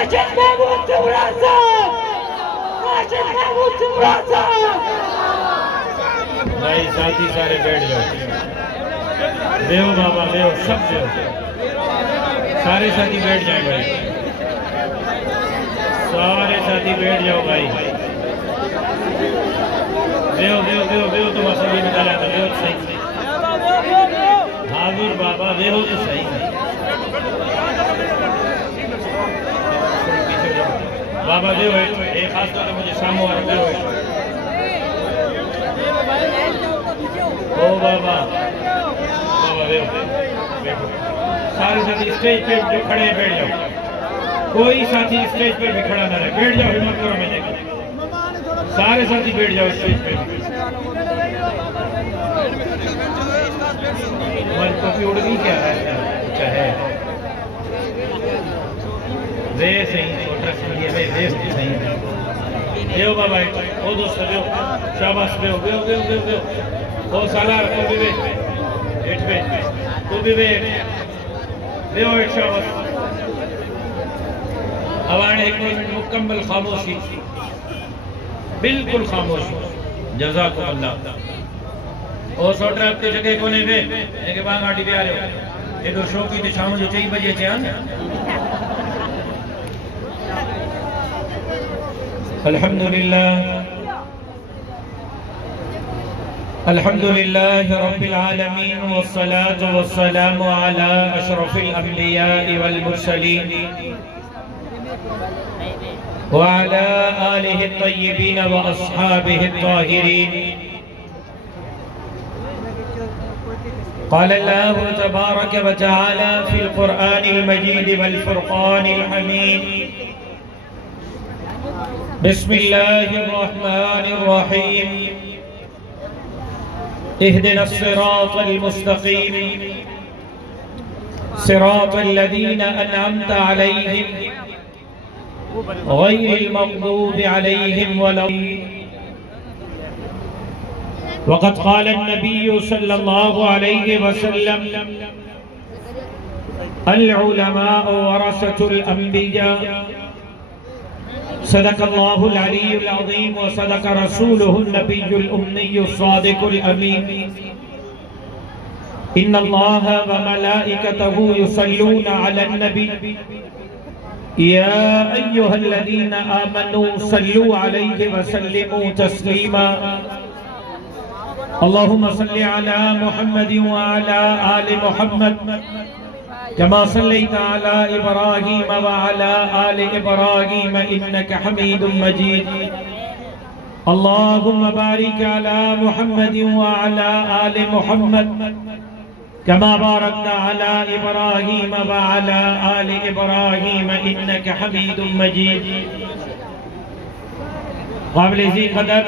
राशिद महमूद चुमरा साहब, राशिद महमूद चुमरा साहब। भाई साथी सारे बैठ जाओ, देव बाबा देव सब देव, सारे साथी बैठ जाए भाई, सारे साथी बैठ जाओ भाई। देव देव देव देव तो मसले निकाला था, देव सही हाजिर बाबा देव तो सही है बाबा देव है। एक खास तौर पर मुझे सामने वाला देव है। ओ बाबा बाबा देव बैठो, सारे साथी स्टेज पे जो खड़े हैं बैठ जाओ, कोई साथी स्टेज पे भी खड़ा ना रहे, बैठ जाओ, हिम्मत करो, मैं देखा सारे साथी बैठ जाओ स्टेज पे। मन टोपी उड़ गई क्या है? अच्छा है वे सही छोटा सही है, वे सही देव बाबा ओ दोस्त देव शाबाश देव देव देव देव देव ओ सालार तो भी वे एट पे तो भी वे देव एक शाबाश। हवाने एक मिनट मुकम्मल खामोशी, बिल्कुल खामोशी, जज़ाकुमुल्लाह। और सोटर आपके जगह कोने पे एक बांग आटी पे आ रहे हो, ये तो शो की तो शाम जो 4 बजे चांद। अल्हम्दुलिल्लाह अल्हम्दुलिल्लाह रब्बिल आलमीन वस्सलातु वस्सलामु अला अशरफिल अंबिया वल मुरसलीन व अला आलिहि तय्यबीन व अस्हाबिहि ताहिरीन। क़ाल अल्लाहु तबारक व तआला फ़िल क़ुरआनिल मजीद वल फ़ुरक़ानिल हमीद। बिस्मिल्लाहिर रहमानिर रहीम। इहदिनस सिरातल मुस्तक़ीम सिरातल लज़ीना अनअमता अलैहिम गैरिल मग़दूबि अलैहिम वलद्दाल्लीन। वक़द क़ाल अन्नबी सल्लल्लाहु अलैहि वसल्लम अल उलमाउ वरसतुल अंबिया। सदक़ल्लाहुल अलीयुल अज़ीम व सदक़ रसूलुहुन नबियुल उम्मियुस सादिकुल अमीन। इन्नल्लाहा व मलाइकतहु युसल्लूना अलन नबी या अय्युहल्लज़ीना आमनू सल्लू अलैहि व सल्लिमू तस्लीमा। अल्लाहुम्मा सल्लि अला मुहम्मद व अला आलि मुहम्मद कमा सल्लैता अला इब्राहीम व अला आलि इब्राहीम इन्नका हमीदुम मजीद। अल्लाहुम्मा बारिक अला मुहम्मद व अला आलि मुहम्मद कमा बारकता अला इब्राहीम व अला आलि इब्राहीम इन्नका हमीदुम मजीद। काबिल ज़ी क़दर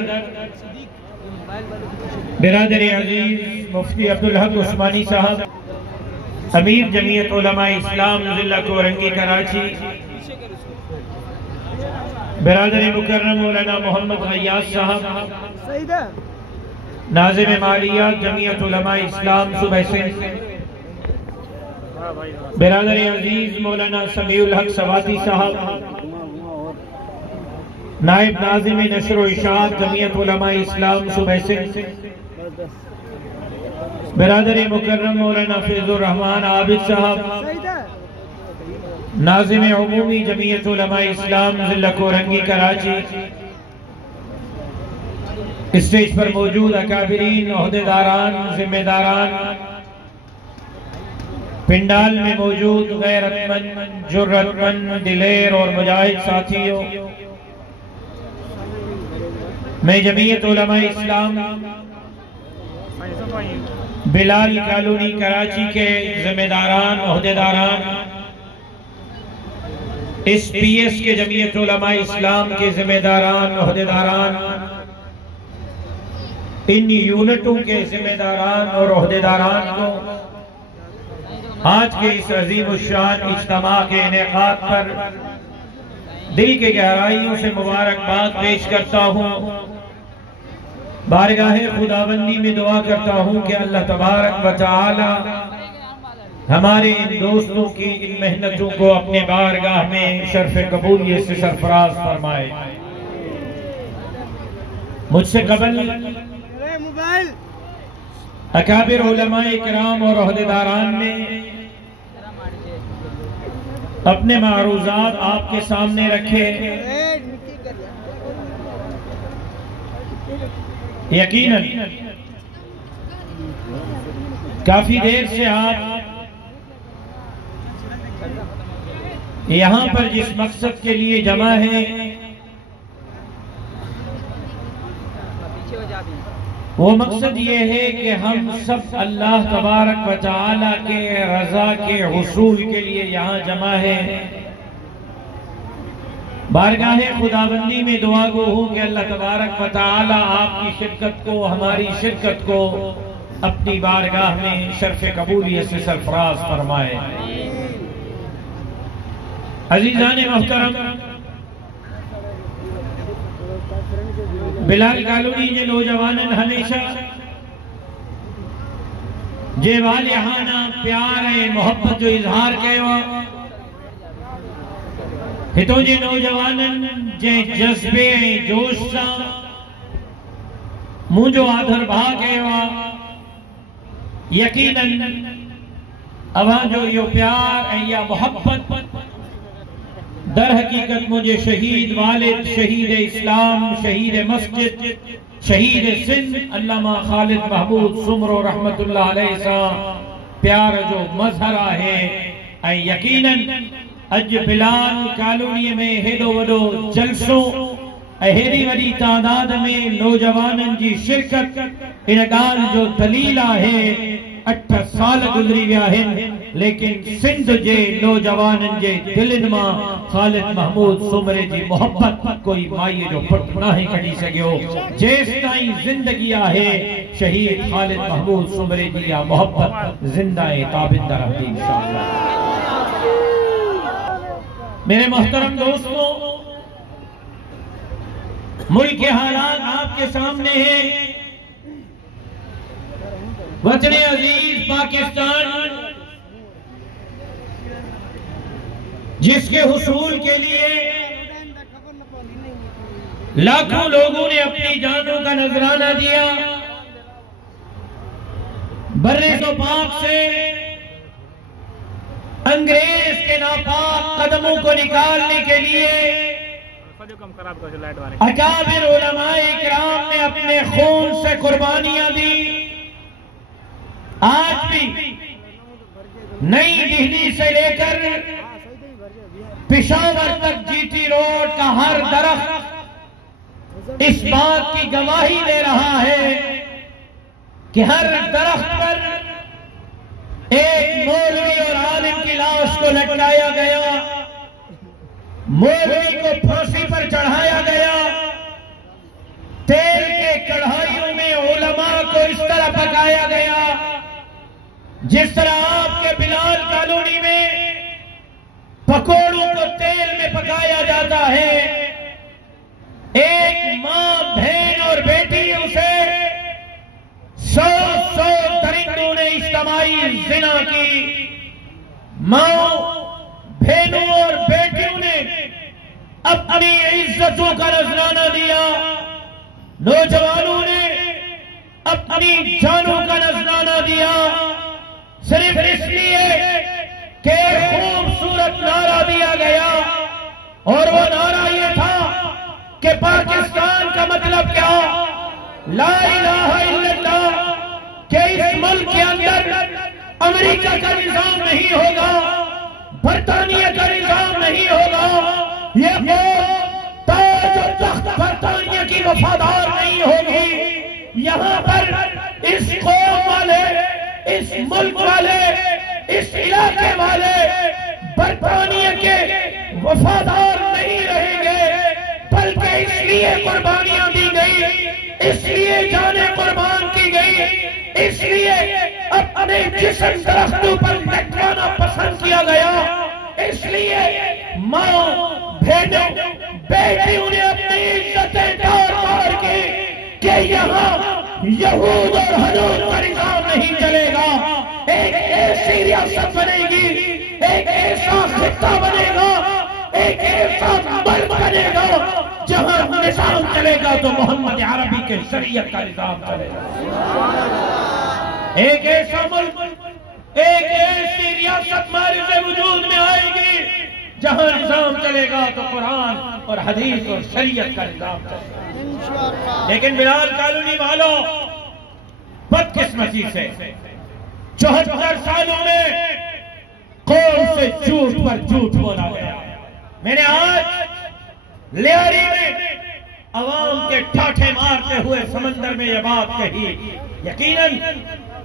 बिरादर अजीज मुफ्ती अब्दुल हक उस्मानी साहब, अमीर जमीयत उलमा इस्लाम जिला कोरंगी कराची, बिरादर मुकर्रम मौलाना मोहम्मद गयास साहब, नाज़िम मालियात जमीयत उलमा इस्लाम सुबह से, बिरादर अजीज मौलाना समीउल हक सवाती साहब, नायब नाज़िम नशर व इशाअत जमीयत उलमा इस्लाम सुबह से, बिरादर मुकर्रम मौलाना फैजुर रहमान आबिद साहब, नाज़िम उमूमी जमीयत उलमा इस्लाम जिला कोरंगी कराची, स्टेज पर मौजूद अकाबिरीन, ओहदेदारान, जिम्मेदारान, पिंडाल में मौजूद गैरतमंद, जुर्रतमंद, दिलेर और मुजाहिद साथियों, मैं जमीयत उलमा इस्लाम बिलाल कॉलोनी कराची के जिम्मेदारान, ओहदेदारान, SPS के जमीयत उलमा इस्लाम के जिम्मेदारान, ओहदेदारान, इन यूनिटों के जिम्मेदारान और ओहदेदारान को आज के इस अजीम शान इज्तिमा के इनेकाद पर दिल के गहराइयों से मुबारकबाद पेश करता हूँ। बारगाहे खुदाबंदी में दुआ करता हूँ कि अल्लाह तबारक व तआला हमारे इन दोस्तों की इन मेहनतों को अपने बारगाह में शर्फ कबूलियत से सरफराज फरमाए। मुझसे कबल अकाबिर उलमाए किराम और ओहदेदारान ने अपने मारूजात आपके सामने रखे। यकीनन काफी देर से आप यहाँ पर जिस मकसद के लिए जमा है वो मकसद ये है कि हम सब अल्लाह तबारक व तआला के रजा के हुसूल के लिए यहाँ जमा है। बारगाह खुदाबंदी में दुआ गो हूँ कि अल्लाह तबारक व तआला आपकी शिरकत को, हमारी शिरकत को अपनी बारगाह में शर्फ कबूलियत से सरफराज फरमाए। अजीजान मोहतरम, बिलाल कालोनी जे नौजवानन हमेशा जे वालिहाना प्यार ऐं मोहब्बत जो इजहार कयो। हितों जे नौजवानन जे जज्बे ऐं जोश सां मुंहिंजो आदर भाव कयो। यकीनन अवां जो इहो प्यार ऐं इहा मोहब्बत दर हकीकत मुझे शहीद वालिद, शहीद इस्लाम, शहीद मस्जिद, शहीद सिंध अल्लामा खालिद महमूद सुमरो रहमतुल्लाह अलैहि सा प्यार जो मजहरा है। यकीनन अज बिलाल कॉलोनी में हेडो वडो जलसो, हेरी वडी तादाद में नौजवानन की शिरकत इन गाल जो दलील है। 8 साल गुजरी गया है लेकिन सिंध जे नौजवानन जे दिलन में खालिद महमूद सुमरे जी मोहब्बत कोई माई जो पुट ना ही कढी सको। जेस ताईं जिंदगी है शहीद खालिद महमूद सुमरे जी या मोहब्बत जिंदा है, ताबिंदा रहती इंशाअल्लाह। मेरे मोहतरम दोस्तों, मुल्क के हालात आपके सामने हैं। वतन अजीज पाकिस्तान जिसके हुसूल के लिए लाखों लोगों ने अपनी जानों का नजराना दिया, बर्रे तो पाक से अंग्रेज के नापाक कदमों को निकालने के लिए अकाबिर उलमाए किराम ने अपने खून से कुर्बानियां दी। आज भी नई दिल्ली से लेकर पेशावर तक जीटी रोड का हर दरख्त इस बात की गवाही दे रहा है कि हर दरख्त पर एक मौलवी और आलिम की लाश को लटकाया गया, मौलवी को फांसी पर चढ़ाया गया। तेल के कढ़ाइयों में उलमा को इस तरह पकाया गया जिस तरह आपके बिलाल कॉलोनी में पकोड़ों को तेल में पकाया जाता है। एक मां, बहन और बेटी उसे 100 दरिंदों ने इज्तिमाई जिना की। मां, बहनों और बेटियों ने अपनी इज्जतों का नजराना दिया। नौजवानों ने अपनी जानों का नजराना दिया, सिर्फ इसलिए कि खूबसूरत नारा दिया गया और वो नारा ये था कि पाकिस्तान का मतलब क्या, ला इलाहा इल्लल्लाह, कि इस मुल्क के अंदर अमेरिका का निजाम नहीं होगा, बरतानिया का निजाम नहीं होगा। ये ताज और तख्त बरतानिया की वफादार नहीं होगी। यहाँ पर इस कौम वाले, इस मुल्क वाले, इस इलाके वाले बरतानिया के वफादार नहीं रहेंगे, बल्कि इसलिए कुर्बानियां दी गई, इसलिए जाने कुर्बान की गई, इसलिए अपने जिस्म दरख्तों पर लटकाना पसंद किया गया, इसलिए मां, बहनों, बेटियों ने अपनी इज्जतें तार-तार की कि यहाँ यहूद और हनूद का निजाम नहीं चलेगा। एक ऐसी रियासत बनेगी, एक ऐसा खित्ता बनेगा, एक ऐसा मुल्क बनेगा जहां निजाम चलेगा तो मोहम्मद अरबी के शरीयत का निजाम चलेगा। एक ऐसा मुल्क, एक ऐसी रियासत हमारे से वजूद में आएगी जहां निजाम चलेगा तो कुरान और हदीस और शरीयत का निजाम चलेगा। लेकिन बिलाल कॉलोनी वालों, बदकिस्मती से 74 सालों में कौन से झूठ पर झूठ बोला गया। मैंने आज लियारी में अवाम के ठाठे मारते हुए समंदर में यह बात कही। यकीनन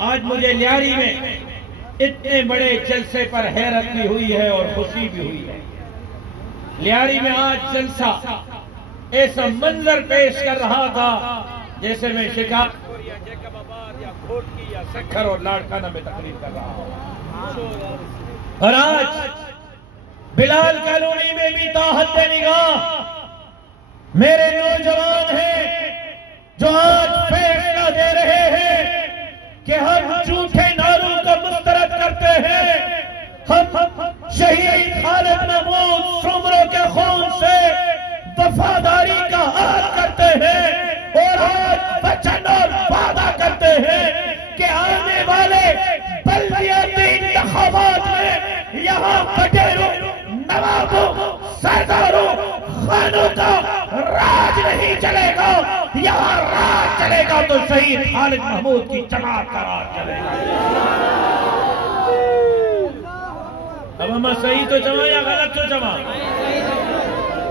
आज मुझे लियारी में इतने बड़े जलसे पर हैरत भी हुई है और खुशी भी हुई है। लियारी में आज जलसा ऐसा मंजर पेश कर रहा था जैसे मैं शिकागो या जैकबाबाद या खोटकी या सखर और लाड़काना में तकरीर कर रहा हूं। और आज बिलाल कॉलोनी में भी ताहत निगाह मेरे नौजवान हैं जो आज फैसला दे रहे हैं कि हम झूठे नारों को मुस्तरद करते हैं। हम शहीद खालिद महमूद सुमरों के खून से वफादारी का आद करते हैं और आज वचन और वादा करते हैं कि आने वाले बल्दियाती इंतखाबात में यहाँ पटेलों, नवाबों, सरदारों, खानों का राज नहीं चलेगा। यहाँ राज चलेगा तो शहीद खालिद महमूद की जमात का राज चलेगा। अब हम सही तो जमा या गलत तो जमा,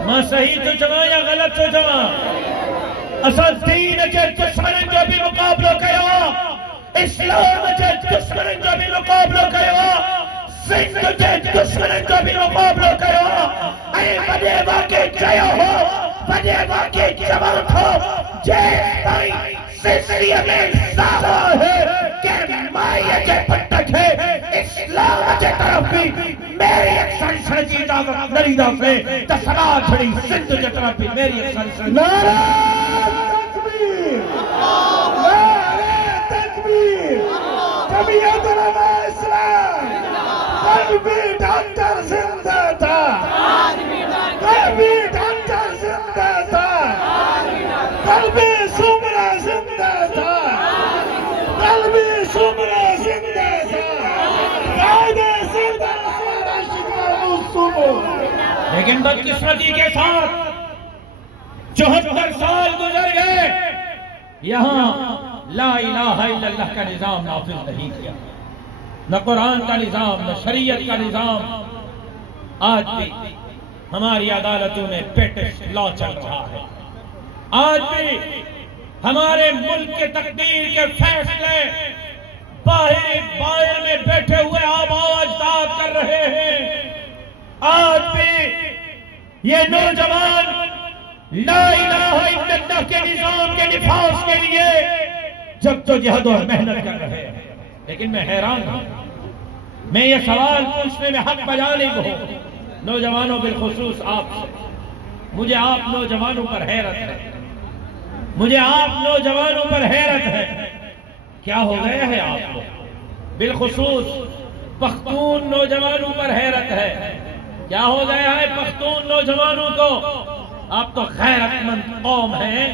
मां सही तो जमा या गलत तो जमा। असल दीन के दुश्मन जो भी मुकाबलो कयो, इस्लाम के दुश्मन जो भी मुकाबलो कयो, सिंध के दुश्मन जो भी मुकाबलो कयो, ऐ बदेवा के जय हो, बदेवा के जवान हो। जय भाई सिलसिले में सावा है कि माया के पटक है इस्लाम के तरफ भी मेरी एक संसदी दावत नरीदा से दसरा छड़ी सिंध के तरफ भी मेरी एक संसदी। नारे तकबीर, नारे तकबीर, जमीयत उलमा इस्लाम, कभी डॉक्टर जिंदा था, कभी डॉक्टर जिंदा था, कभी सुमरा जिंदा था, कभी सुमरा जिंदा था। लेकिन बदकिस्मती के साथ 74 साल गुजर गए, यहां ला इलाहा इल्लल्लाह का निजाम नाफिज नहीं किया, न कुरान का निजाम, न शरीयत का निजाम। आज भी हमारी अदालतों में ब्रिटिश लॉ चल रहा है। आज भी हमारे मुल्क के तकदीर के फैसले बाहर में बैठे हुए आवाज दाद कर रहे हैं। आज भी ये नौजवान ला इलाहा इल्लल्लाह के निजाम के निफाज के लिए जद्दोजहद और मेहनत कर रहे हैं। लेकिन मैं हैरान हूं, मैं ये सवाल पूछने में हक बजाने को हूं नौजवानों, बिलखुसूस आपसे। मुझे आप नौजवानों पर हैरत है, मुझे आप नौजवानों पर हैरत है। क्या हो गया है आपको? बिलखुसूस पख्तून नौजवानों पर हैरत है। क्या हो गया है पख्तून नौजवानों को? आप तो गैरतमंद कौम हैं।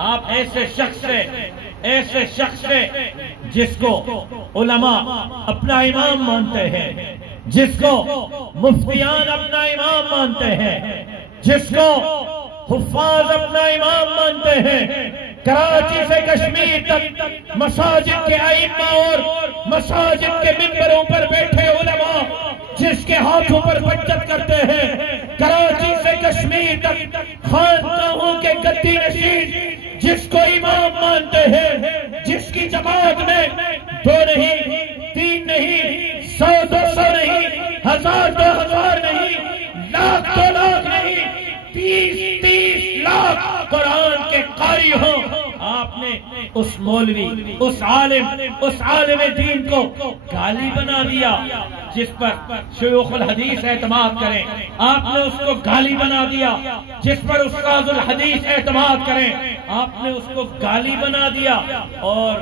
आप ऐसे शख्स से जिसको उलमा अपना इमाम मानते हैं, जिसको मुफ्तियान अपना इमाम मानते हैं, जिसको हुफ्फाज अपना इमाम मानते हैं, कराची से कश्मीर तक मसाजिद के आइम्मा और मसाजिद के मिंबरों पर बैठे उलमा जिसके हाथों पर बचत करते हैं, कराची से कश्मीर तक खानकाहों के गद्दी नशीन जिसको इमाम मानते हैं, जिसकी जमात में 2 नहीं 3 नहीं 100-200 नहीं 1000-2000 नहीं लाख 2 लाख नहीं 30-30 लाख कुरान के कारी हो। आपने उस मौलवी, उस आलिम दीन को गाली बना दिया जिस पर शयूखुल हदीस एतमाद करें। आपने उसको गाली बना दिया जिस पर उस्ताजुल हदीस एतमाद करें। आपने उसको गाली बना दिया और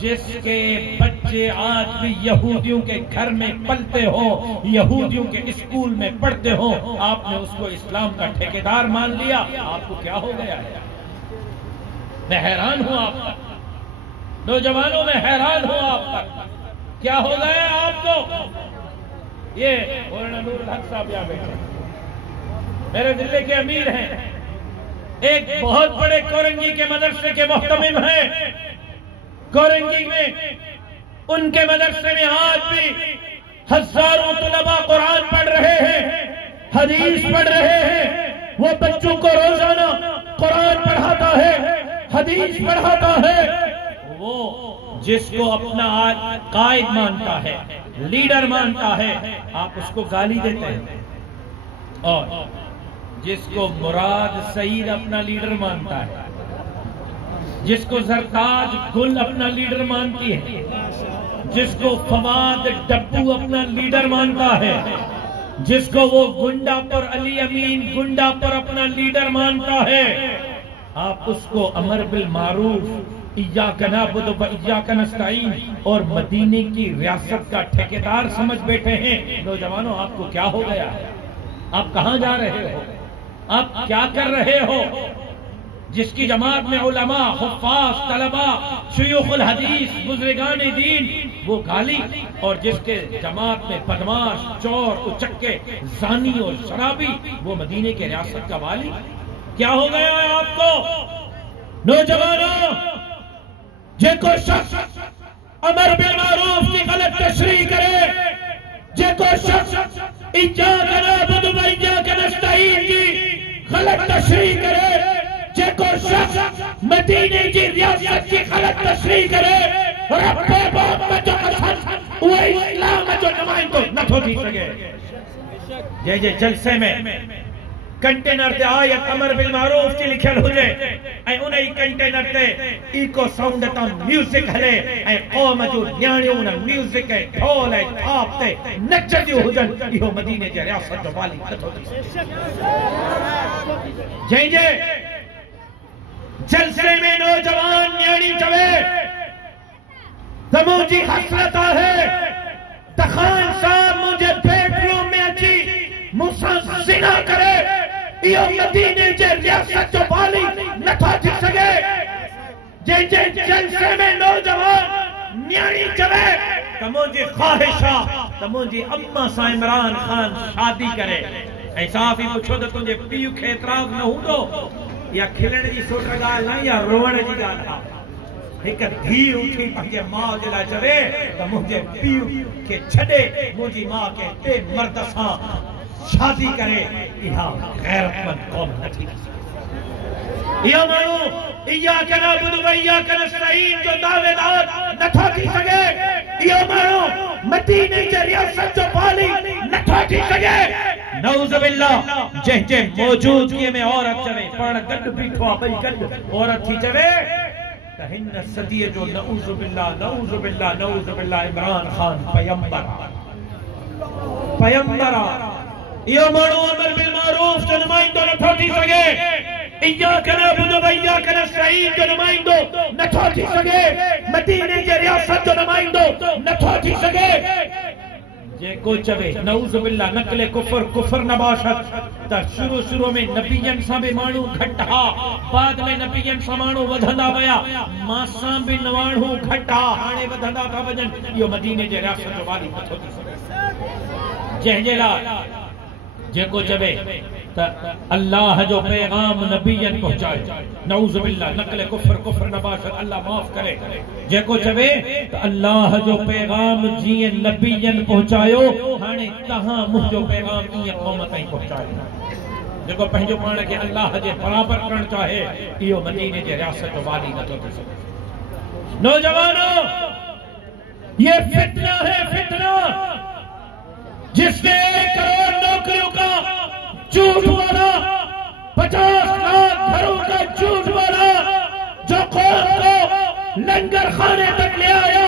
जिसके बच्चे बच्चे आज भी यहूदियों के घर में पलते हो, यहूदियों के स्कूल में पढ़ते हो, आपने उसको इस्लाम का ठेकेदार मान लिया। आपको क्या हो गया है? मैं हैरान हूं आप पर, नौजवानों में हैरान हूं आप पर, क्या हो गया आपको? ये मौलाना नूरुल हक साहब यहाँ बैठे, मेरे जिले के अमीर हैं, एक बहुत बड़े कोरंगी के मदरसे के मुहतमिम हैं। कोरंगी में उनके मदरसे में आज भी हजारों तलबा कुरान पढ़ रहे हैं, हदीस पढ़ रहे हैं। वो बच्चों को रोजाना कुरान पढ़ाता है, हदीस पढ़ाता है। वो जिसको अपना कायद मानता है, लीडर मानता है, आप उसको गाली देते हैं। और जिसको मुराद सईद अपना लीडर मानता है, जिसको जरताज गुल अपना लीडर मानती है, जिसको फवाद डब्बू अपना लीडर मानता है, जिसको वो गुंडापुर अली अमीन गुंडापुर अपना लीडर मानता है, आप उसको अमर बिल मारूफ, इय्याका नअबुदु व इय्याका नस्तईन और मदीने की रियासत का ठेकेदार समझ बैठे हैं। नौजवानों, आपको क्या हो गया है? आप कहां जा रहे हो? आप क्या कर रहे हो? जिसकी जमात में उलमा, हुफ्फाज, तलबा, शुयूखुल हदीस, बुजुर्गान दीन, वो गाली, और जिसके जमात में बदमाश, चोर, उचक्के, जानी और शराबी, वो मदीने के रियासत का वाली। क्या हो गया है आपको? नौजवानों, जेको शख्स अमर बिल मारूफ की गलत तशरीह करे, जेको शख्स इय्याका नअबुदु व इय्याका नस्तईन की गलत तशरीह करे, जेको शख्स मदीने की रियासत की गलत तशरीह करे, रब्बे मोहम्मद जो कसम वो इस्लाम जो नुमाइंदो न थी सके। जे जलसे में कंटेनर ते आयत अमर बिल मारूफ की लिखल हुजे ऐं उन ई कंटेनर ते इको साउंड ता म्यूजिक हले ऐं कौम जो न्याणियों उन म्यूजिक ऐं ढोल ऐं थाप ते नचदियूं हुजन, इहो मदीने जे रियासत जो वाली नथो थी सघे। जंहिंजे जलसे में नौजवान न्याणी चवे त मुंहिंजी हसरत आहे त खान साहब मुंहिंजे बेडरूम में अची मूंसां ज़िना करे, इहो मदीने जे रियासत जो वाली नथो थी सघे। जंहिंजे जलसे में नौजवान न्याणी चवे त मुंहिंजी ख़्वाहिश आहे त मुंहिंजी अम्मा सां इमरान ख़ान शादी करे, ऐं साफ़ ई पुछो त तुंहिंजे पीउ खे एतिराज़ न हूंदो? या खिलण जी सोट ॻाल्हि न, या रोअण जी ॻाल्हि आहे? हिकु धीउ उथी पंहिंजे माउ जे लाइ चवे त मुंहिंजे पीउ खे छॾे मुंहिंजी माउ खे ॿिए मर्द सां शादी करे, इहा गैरतमंद कौम न थी सघे। इहो माण्हू इय्याका नअबुदु व इय्याका नस्तईन जो दावेदार नथो थी सघे। इहो माण्हू मदीने जे रियासत जो वाली नथो थी सघे। नऊज़ बिल्लाह, जंहिंजे मौजूदगीअ में औरत चवे, पाण गॾु बीठो आहे, ॿई गॾु औरत थी चवे त हिन सदीअ जो नऊज़ बिल्लाह नऊज़ बिल्लाह नऊज़ बिल्लाह इमरान ख़ान पैगंबर आहे। इहो माण्हू अमर बिल मारूफ जो नुमाइंदो नथो थी सघे, इय्याका नअबुदु व इय्याका नस्तईन जो नुमाइंदो नथो थी सघे, मदीने जे रियासत जो नुमाइंदो नथो थी सघे। जेको चवे नऊज़ बिल्लाह नकले कुफर कुफर नबाशत, त शुरू में नबियन सां भी माण्हू घटि हा, बाद में नबियन सां माण्हू वधंदा विया, मासां भी माण्हू घटि हा, हाणे वधंदा था वञनि। इहो मदीने जे रियासत जो वाली नथो थी सघे। जंहिंजे लाइ जेको चवे त अल्लाह जो पैगाम नबियन पहुंचायो, नऊज़ बिल्लाह नकले कुफर कुफर नबाशत, अल्लाह माफ करे। जेको चवे त अल्लाह जो पैगाम जीअं नबियन पहुंचायो, हाणे तहां मुंहिंजो पैगाम ईअं क़ौम ताईं पहुंचायो। जेको पंहिंजो पाण खे अल्लाह जे बराबर करणु चाहे, इहो मदीने जे रियासत जो वाली नथो थी सघे। नौजवानों, ये फितना है, फितना जिसने 1 करोड़ नौकरियों का झूठ बोला, 50 लाख घरों का झूठ बोला, जो कौम को लंगर खाने तक ले आया,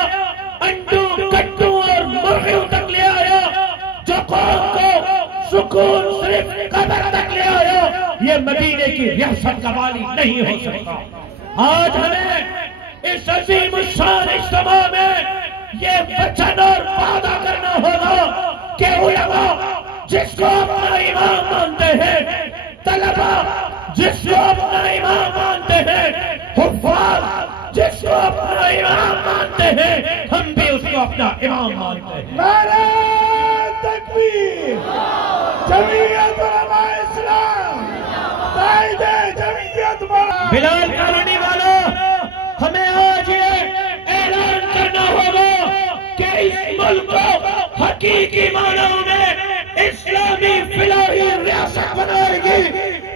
अंडों, कट्टू और मुर्गियों तक ले आया, जो कौम को सुकून सिर्फ कब्र तक ले आया, ये मदीने की रियासत का वाली नहीं हो सकता। आज हमें इस अजीम शान इज्तिमा में ये वचन और वादा करना होगा कि उलमा जिसको अपना इमाम मानते हैं, तलबा जिसको अपना इमाम मानते हैं, हुफ्फाज जिसको अपना इमाम मानते हैं, हम भी उसको अपना इमाम मानते हैं। नारे तकबीर, जमीयत उलमा इस्लाम, कायदे जमीयत वाला। बिलाल कॉलोनी वालों, हमें आज ये ऐलान करना होगा कि इस मुल्क को हकीकी मानों में इस्लामी फिलाही रियासत बनाएगी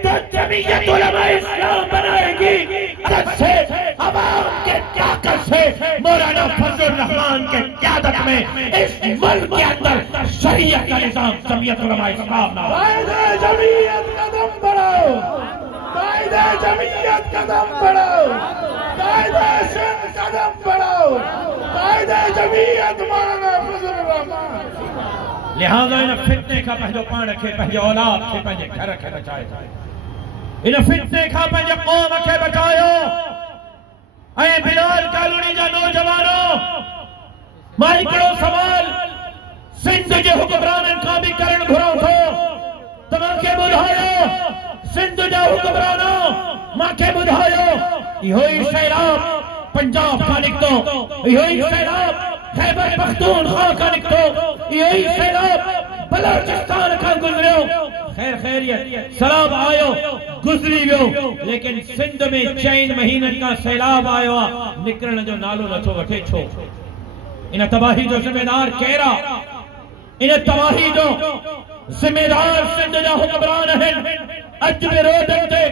तो जमीयत उलमा इस्लाम बनाएगी। से अवाम के ताकत से मौलाना फजलुर रहमान के क़यादत में इस मुल्क के अंदर शरीयत का निजाम जमीयत उलमा इस्लाम ना। कायदे जमीयत कदम बढ़ाओ, कायदे जमीयत कदम बढ़ाओ, कायदे सिंध कदम बढ़ाओ, कायदे जमीयत मौलाना फजलुर रहमान। लिहाजा इन फितने का पंहिंजो पाण खे, पंहिंजे औलाद खे, पंहिंजे घर खे बचायो। इन फितने का पंहिंजे क़ौम खे बचायो। ऐं बिलाल कॉलोनी जा नौजवानों, मां हिकिड़ो सवाल सिंध जे हुक्मराननि खां बि करणु घुरां थो। तव्हांखे ॿुधायो, सिंध जा हुक्मरानो मूंखे ॿुधायो, इहो ई सैलाब पंजाब खां निकितो, इहो ई सैलाब खैबर पख्तूनख्वा खां निकितो, इहो ई सैलाब बलोचिस्तान खां गुज़रियो। खैर खैरियत, सैलाब आयो गुज़री वियो, लेकिन सिंध में 4 महीननि खां सैलाब आयो आहे, निकिरण जो नालो नथो वठे। छो? इन तबाही जो ज़िम्मेदार केरु आहे? इन तबाही जो ज़िम्मेदार सिंध जा हुक्मरान आहिनि। अॼु बि रोडनि ते,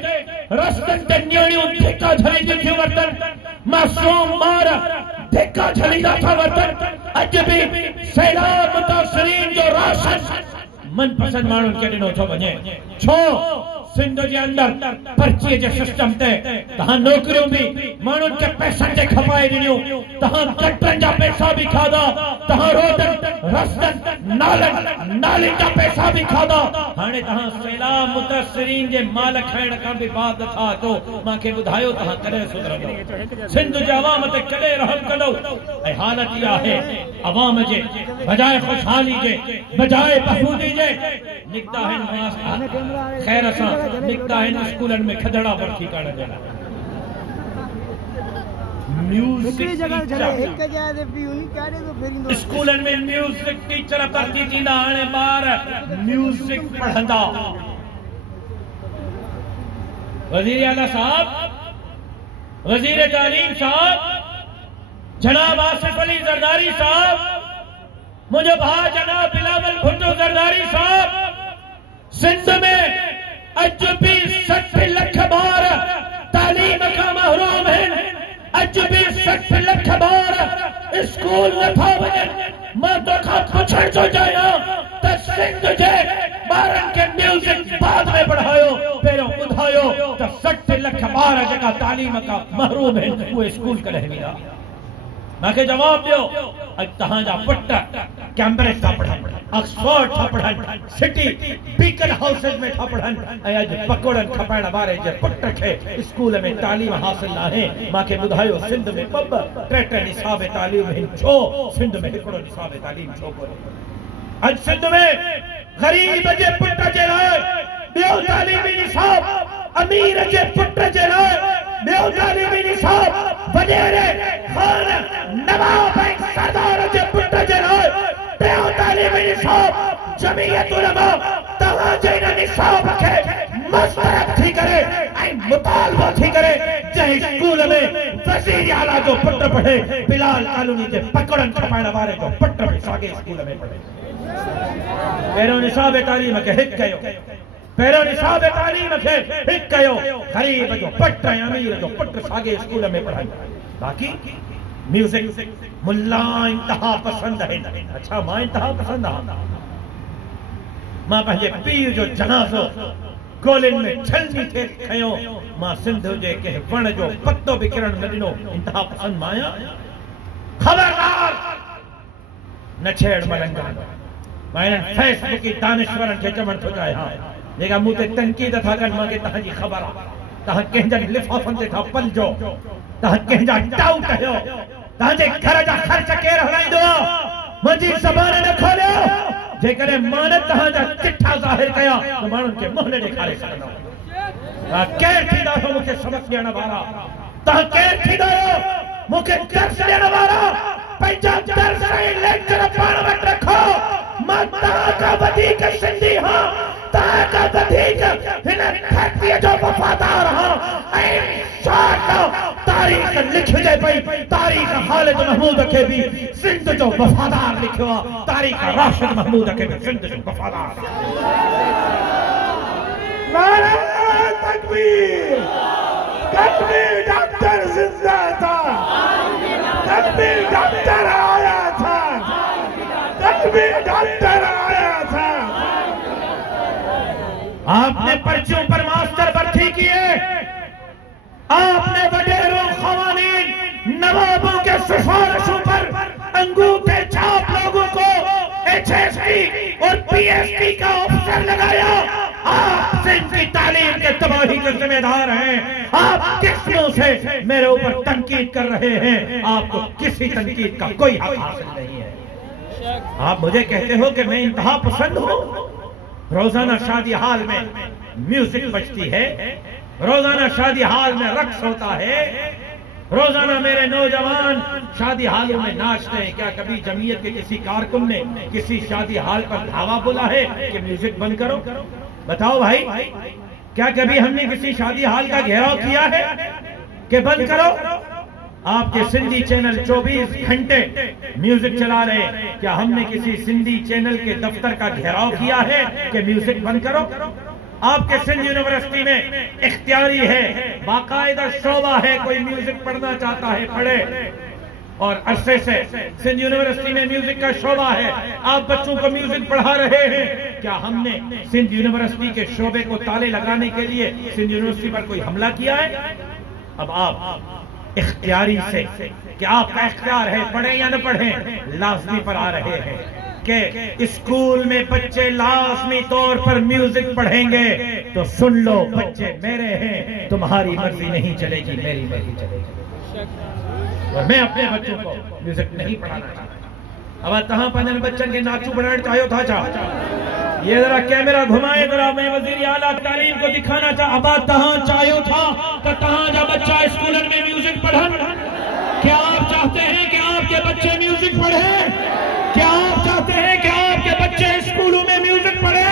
रस्तनि ते नियाणियूं धिका झली थियूं वठनि, मासूम ॿार धिका झलींदा था वठनि। अॼु बि सैलाब मुतासिरीन जो राशन मनपसंद माण्हुनि खे ॾिनो थो वञे। छो? सिंध जे अंदरि पर्चीअ जे सिस्टम ते तव्हां नौकरियूं बि माण्हुनि खे पैसनि ते खपाए ॾिनियूं, तव्हां गटरनि जा पैसा बि खाधा, तव्हां रोडनि, रस्तनि, नालियुनि जा पैसा बि खाधा। हाणे तव्हां सैलाब मुतासिरीन जे माल खाइण खां बि बाद नथा अचो। मूंखे ॿुधायो तव्हां कॾहिं सुधरंदो? सिंध जे अवाम ते कॾहिं रहम कंदो? ऐं हालत इहा आहे, अवाम जे बजाए ख़ुशहाली जे, बजाए बहबूदी जे निकता आहिनि। खैर सां निकता आहिनि स्कूलनि में खदड़ा भर्ती करण जे लाइ। स्कूलनि में म्यूज़िक टीचर भर्ती थींदा, हाणे ॿार म्यूज़िक पढ़ंदा। वज़ीर आला साहब, वज़ीर तालीम साहब, जनाब आसिफ अली ज़रदारी साहब, मुझे भाई जनाब बिलावल भुट्टो ज़रदारी साहब, सिंध में अज भी 60 लख ॿार तालीम खां महरूम आहिनि। अज भी 60 लख ॿार स्कूल नथा वञनि। मां तोखां पुछण थो चाहियां त सिंध जे ॿारनि खे म्यूज़िक बाद में पढ़ायो, पहिरियों ॿुधायो त 60 लख ॿार जेका तालीम खां महरूम आहिनि उहे स्कूल कॾहिं वेंदा? मूंखे जवाब ॾियो। अॼु तव्हांजा पुट कैम्ब्रिज था पढ़नि, ऑक्सफोर्ड था पढ़नि, सिटी बीकन हाउसेस में था पढ़नि, ऐं अॼु पकोड़नि खपाइण वारे जे पुट खे स्कूल में तालीम हासिल नाहे। मूंखे ॿुधायो, सिंध में 2-3 निसाब तालीम आहिनि, छो सिंध में हिकिड़ो निसाब तालीम छो कोन्हे? अॼु सिंध में ग़रीब जे पुट जे लाइ ॿियो तालीमी निसाब, अमीर जे पुट जे लाइ ॿियो तालीमी निसाब, वॾेरे खान नवाब ऐं सरदार जे पुट जे लाइ टियों तालीमी निसाब। जमीयत उलमा तव्हांजे इन निसाब खे मसरत थी करे ऐं मुतालबो थी करे जंहिं स्कूल में वज़ीर आला जो पुट पढ़े, बिलाल कॉलोनी जे पकड़नि खपाइण वारे जो पुट बि साॻे स्कूल में पढ़े। पहिरियों निसाब तालीम खे हिकु कयो, पहिरियों निसाब तालीम खे हिकु कयो, ग़रीब जो पुट ऐं अमीर जो पुट साॻे स्कूल में पढ़नि। बाक़ी म्यूज़िक मुल्ला इंतहा पसंद आहिनि। अच्छा, मां इंतहा पसंद आहियां। मां पंहिंजे पीउ जो जनाज़ो गोलिन में छलनी थे खयो, मां सिंध जे कंहिं वण जो पत्तो बि किरण न ॾिनो। इंतहा पसंद मां आहियां। ख़बरदार न छेड़ मलंगा। मां हिननि फेसबुकी दानिश्वरनि खे चवण थो चाहियां, जेका मूं ते तनक़ीद था कनि, मूंखे तव्हांजी ख़बर आहे। तव्हां कंहिंजा लिफ़ाफ़नि ते था पलिजो, तव्हां कंहिंजा टाउट कयो, तव्हांजे घर जा ख़र्च केरु हलाईंदो आहे? मुंहिंजी ज़बान न खोलियो। जेकॾहिं मां न तव्हांजा चिठा ज़ाहिर कया त माण्हुनि खे मुंहुं न ॾेखारे सघंदो। तव्हां केरु थींदा आहियो मूंखे सबक़ ॾियण वारा? तव्हां केरु थींदा आहियो मूंखे दर्स ॾियण वारा? पंहिंजा दर्स ऐं लेक्चर पाण वटि रखो। मां तव्हां खां वधीक सिंधी हां, तव्हां खां वधीक हिन धरतीअ जो वफ़ादार हां। ऐं तारीख़ लिखिजे पई, तारीख़ ख़ालिद महमूद खे बि सिंध जो वफ़ादार लिखियो आहे, तारीख़ राशिद महमूद खे बि सिंध जो वफ़ादार। नारे तकबीर, तकबीर डॉक्टर जिंदा था, तकबीर डॉक्टर आया था, तकबीर डॉक्टर आया था। आपने पर्चियों पर मास्टर भर्ती किए, आपने वडेरों खवानीन नवाबों के सिफारिशों पर अंगूठे छाप लोगों को HSP और PhD का अफसर लगाया। आप सिंध की तालीम के तबाही के जिम्मेदार हैं। आप किस मुंह से मेरे ऊपर तनकीद कर रहे हैं? आपको किसी तनकीद का कोई हक हासिल नहीं है। आप मुझे कहते हो कि मैं इंतहा पसंद हूं। रोजाना शादी हाल में म्यूजिक बजती है, रोजाना शादी हाल में रक्स होता है, रोजाना मेरे नौजवान शादी हालों में नाचते हैं। क्या कभी जमीयत के किसी कारकुन ने किसी शादी हाल पर धावा बोला है कि म्यूजिक बंद करो? बताओ भाई, क्या कभी हमने किसी शादी हाल का घेराव किया है कि बंद करो? आपके सिंधी चैनल 24 घंटे म्यूजिक चला रहे, क्या हमने किसी सिंधी चैनल के दफ्तर का घेराव किया है कि म्यूजिक बंद करो? आपके सिंध यूनिवर्सिटी में इख्तियारी है, बाकायदा शोबा है, कोई म्यूजिक पढ़ना चाहता है पढ़े। और अरसे से सिंध यूनिवर्सिटी में म्यूजिक का शोबा है, आप बच्चों को म्यूजिक पढ़ा रहे हैं। क्या हमने सिंध यूनिवर्सिटी के शोबे को ताले लगाने के लिए सिंध यूनिवर्सिटी पर कोई हमला किया है? अब आप इख्तियारी से, कि आपका इख्तियार है पढ़े या न पढ़े, लाजमी पर आ रहे हैं कि स्कूल में बच्चे लाजमी तौर पर म्यूजिक पढ़ेंगे। तो सुन लो, बच्चे मेरे हैं, तुम्हारी मर्जी नहीं चलेगी, मेरी मर्जी चलेगी। और मैं अपने बच्चों को म्यूजिक नहीं पढ़ाना चाहता। अब तहां पंजन बच्चन के नाचू बनाना चाहिए था। ये जरा कैमरा घुमाए, जरा मैं वजीर आला तालीम को दिखाना चाह। अब तहां चाहिए था तो तहां जा बच्चा स्कूल में म्यूजिक पढ़न। क्या आप चाहते हैं कि आपके बच्चे म्यूजिक पढ़े? क्या आप चाहते हैं कि आपके बच्चे स्कूलों में म्यूजिक पढ़े?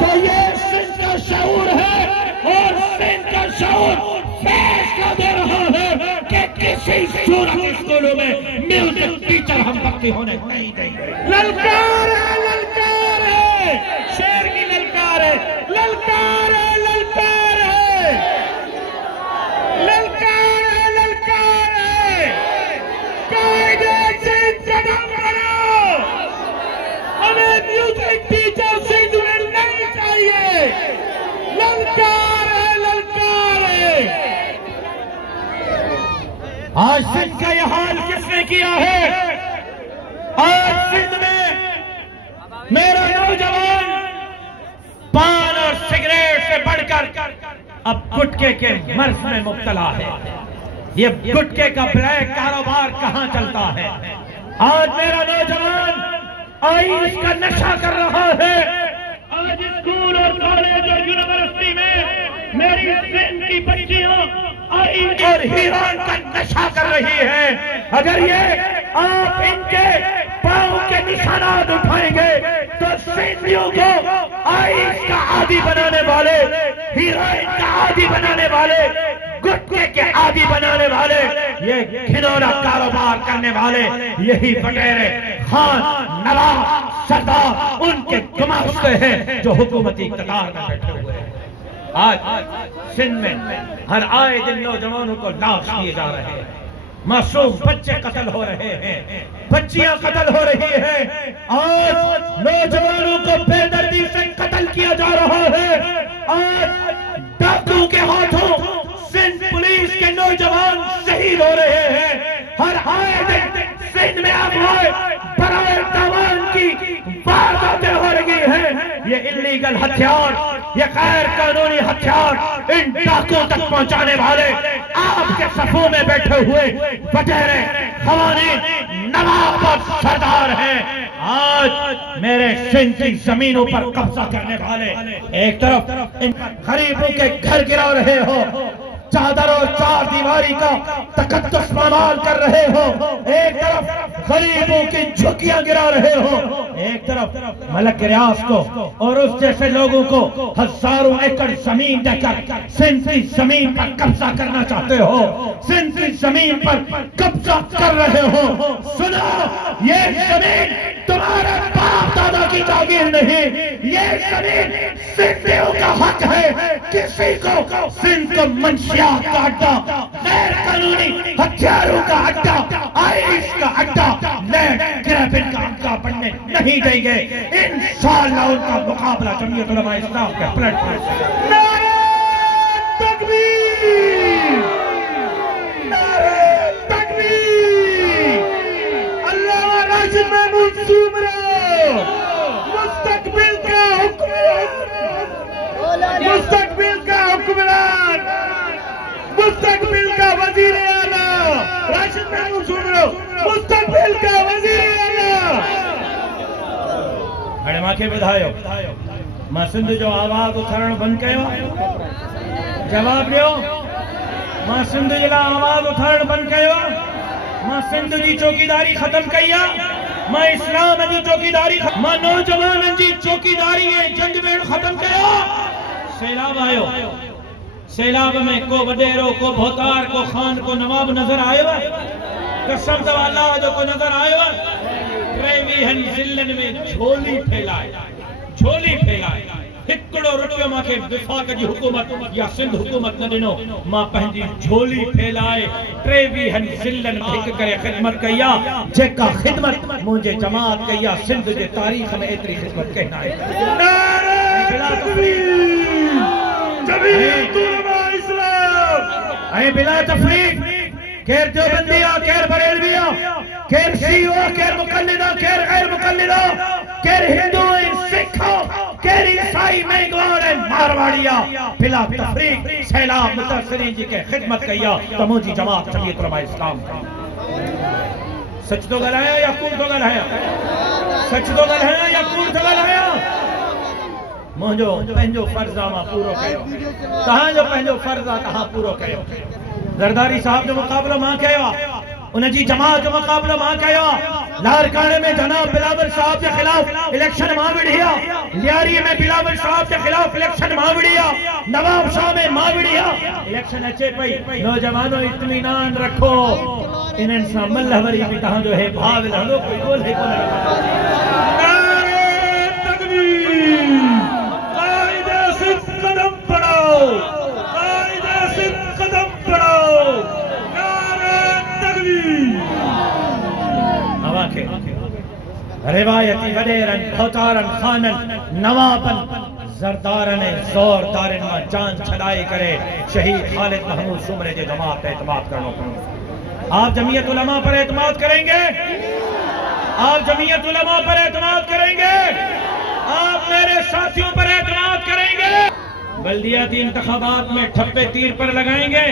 तो ये सिंध का शऊर है, और सिंध का शऊर फैसला दे रहा है कि किसी सूरत स्कूलों में म्यूजिक टीचर हम भर्ती होने नहीं देंगे। ललकार है, ललकार है, शेर की ललकार है, ललकार है, ललकार है, ललकार है, ललकार है। कायदे से कदम करो, हमें म्यूजिक टीचर सिंध में नहीं चाहिए। ललकार है, ललकार है। आज सिंध का यह हाल किसने किया है? आज सिंध में मेरा नौजवान पान और सिगरेट से बढ़कर अब गुटखे के मर्ज में मुब्तला है। ये गुटखे का ब्लैक कारोबार कहां चलता है? आज मेरा नौजवान आइस का नशा कर रहा है। आज स्कूल और कॉलेज और यूनिवर्सिटी में मेरी सिंध की बच्चियां आइस और हीरोइन का नशा कर रही है। अगर ये आप इनके पांव के निशानात उठाएंगे तो सिंधियों को आइस का आदी बनाने वाले, हीरोइन का आदी बनाने वाले, गुटखे के आदी बनाने वाले, ये घिनौना कारोबार करने वाले यही वडेरे, खान, नवाब, सरदार उनके गुमास्ते हैं जो हुकूमती इक़्तिदार में बैठे हुए हैं। आज सिंध में हर आए दिन नौजवानों को लाश किए जा रहे हैं, मासूम बच्चे कत्ल हो रहे हैं, बच्चियां कत्ल हो रही हैं। आज नौजवानों को बेदर्दी से कत्ल किया जा रहा है। आज डाकुओं के हाथों सिंध पुलिस के नौजवान शहीद हो रहे हैं। हर आए दिन सिंध में अगवाए बराए तवान की वारदातें हो रही हैं। ये इल्लीगल हथियार, ये गैर कानूनी हथियार इन डाकुओं तक पहुंचाने वाले आपके सफों में बैठे हुए वडेरे, खवानीन नवाब और सरदार हैं। आज मेरे सिंध की जमीनों पर कब्जा करने वाले एक तरफ इन गरीबों के घर गिरा रहे हो, चादर और चार दीवारी का तकद्दुस पामाल कर रहे हो, एक तरफ गरीबों की झुग्गियां गिरा रहे हो, एक तरफ मलक रियाज को और उस जैसे लोगों को हजारों एकड़ जमीन देकर सिंध की जमीन पर कब्जा करना चाहते हो, सिंध की जमीन पर कब्जा कर रहे हो। सुनो, ये जमीन तुम्हारे बाप दादा की जागीर नहीं, ये जमीन सिंधियों का हक है। किसी को सिंध को मंशियात का अड्डा, गैर कानूनी हथियारों का अड्डा, आइस का अड्डा, लैंड ग्रैबिंग का अड्डा बनने नहीं देंगे। इंशाअल्लाह उनका मुकाबला जमीयत उलमा इस्लाम के प्लेटफॉर्म से। नारे तकबीर, नारे तकबीर। अल्लाह राशिद महमूद सुमरा मुस्तकबिल का हुक्मरान, मुस्तकबिल का हुक्मरान, मुस्तकबिल का वजीर आला राशिद महमूद सुमरा, मुस्तकबिल का वजीर आला। अरे मां खे ॿुधायो, मां सिंध जो आवाज़ उथारण बंदि कयो? जवाब ॾियो। मां सिंध जे लाइ आवाज़ उथारण बंदि कयो? मां सिंध जी चौकीदारी ख़त्म कई आहे? मां इस्लाम जी चौकीदारी, मां नौजवाननि जी चौकीदारी ऐं जंग वेड़ ख़त्म कयो? सैलाब आयो, सैलाब में को वडेरो, को भोतार, को खान, को नवाब नजर आयो? कसम तो अल्लाह जो को नजर आयो? 23 ज़िलनि में झोली फैलाए, झोली फैलाए। हिकिड़ो रुपयो मूंखे विफाक जी हुकूमत या सिंध हुकूमत न ॾिनो। मां पंहिंजी झोली फैलाए 23 ज़िलनि में हिक करे ख़िदमत कई आहे, जेका ख़िदमत मुंहिंजे जमात कई आहे सिंध जे तारीख़ में एतिरी ख़िदमत कंहिं न आहे। ऐं बिला तफ़रीक़, केर देवबंदी आहे, केर बरेलवी आहे, केर शियो आहे, केर मुक़ल्लिद आहे, केर गैर मुक़ल्लिद आहे, केर हिंदू ऐं सिख आहे, केर ईसाई मेघवार ऐं मारवाड़ी आहे। बिला तफ़रीक़ सैलाब मुतासिरीन जी के ख़िदमत कई आहे त मुंहिंजी जमात जमीयत उलमा इस्लाम। सच थो ॻाल्हायां या कूड़ थो ॻाल्हायां? सच थो ॻाल्हायां या कूड़ थो ॻाल्हायां? मुंहिंजो पंहिंजो फर्ज़ आहे, मां पूरो कयो। तव्हांजो पंहिंजो फर्ज़ आहे, तव्हां पूरो कयो। ज़रदारी साहब जो मुक़ाबिलो मां कयो आहे, उनजी जमात जो मुक़ाबिलो मां कयो आहे। लारकाने में जनाब बिलावल साहब के खिलाफ इलेक्शन मां विढ़ी आहे, लियारी में बिलावल साहब के खिलाफ इलेक्शन मां विढ़ी आहे, नवाब शाह में मां विढ़ी आहे। इलेक्शन अचे पई, नौजवानों इत्मीनान रखो, इन्हनि सां मल्ह वरी बि तव्हांजो हे भाव लहंदो, कोई ॻोल्हे कोन। रिवायती वडेरन, भौतारन, खानन, नवाबन, जरदारन ज़ोरदारन में जान छड़ाई करे शहीद खालिद महमूद सुमरे जे जमात पे एतमाद करनो पड़ो। आप जमीयत उलमा पर एतमाद करेंगे? आप जमीयत उलमा पर एतमाद करेंगे? आप मेरे साथियों पर एतमाद करेंगे? बल्दियाती इंतखाबात में ठप्पे तीर पर लगाएंगे?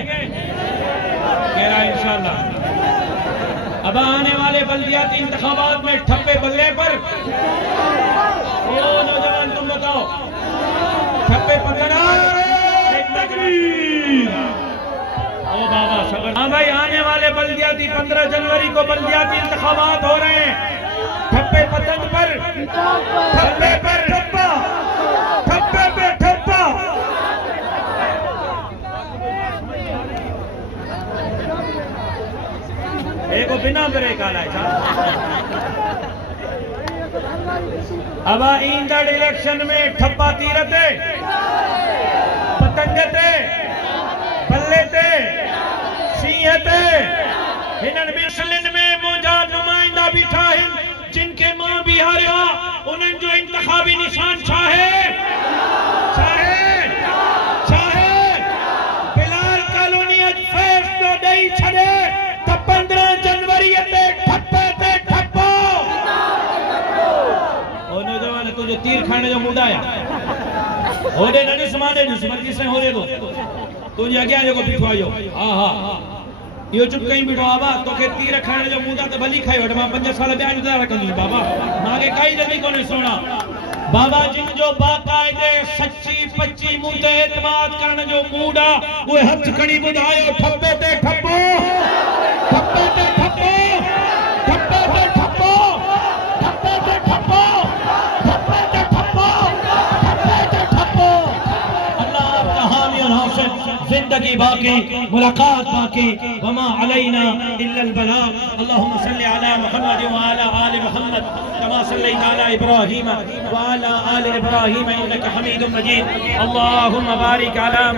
कह रहा इंशाअल्लाह। अब आने वाले बल्दियाती इंतखाबात में ठप्पे बल्ले पर? ओ नौजवान तुम बताओ, ठप्पे पकड़ा? तकबीर! ओ बाबा सबर। हाँ भाई, आने वाले बल्दियाती 15 जनवरी को बल्दियाती इंतखाबात हो रहे हैं। ठप्पे पतंग पर, ठप्पे पर ठप्पा, ठप्पे पे ठप्पा। एको बिना ब्रेक आला है। अब ईंदड़ इलेक्शन में ठप्पा तीर ते, पतंग ते, बल्ले ते, शींह ते, हिनन मिसलिन में मुंहिंजा नुमाइंदा बीठा आहिनि, जिनके मां भी हारिया, उन्हनि जो इंतखाबी निशान छा है? बिलाल कॉलोनी फैसलो ॾेई छॾे त 15 जनवरी ते ठप्पे ते ठप्पो। ओ नौजवान, तुझे तीर खाने जो मूड आया? होॾे न ॾिस, मां ॾे ॾिस, मर्जी सां होॾे थो तुंहिंजे अॻियां जेको बीठो आयो। हा हा, यो चुप कहीं बिठो बाबा तो के तीर खाने जो मुंडा तो भली खाई वठ मां 5 साल ब्याह जुदा रखंदी बाबा मांगे काई जल्दी कोने सोना बाबा जिन जो बाकायदे सच्ची पच्ची मुते एतमाद करने जो मूडा वो हथ खड़ी बुधायो ठप्पे ते ठप्पो ठप्पे ते ठप्पो ठप्पे ते ठप्पो ठप्पे ते ठप्पो ठप्पे ते ठप्पो ठप्पे ते ठप्पो अल्लाह आपका हामी और हासिल जिंदगी बाकी मुलाकात बाकी वमा अलैना इल्ला अल बलाग अल्लाहुम्मा सल्लि अला मुहम्मद व अला आलि मुहम्मद कमा सल्लैता अला इब्राहीम व अला आलि इब्राहीम इन्नका हमीदुम मजीद अल्लाहुम्मा बारिक अला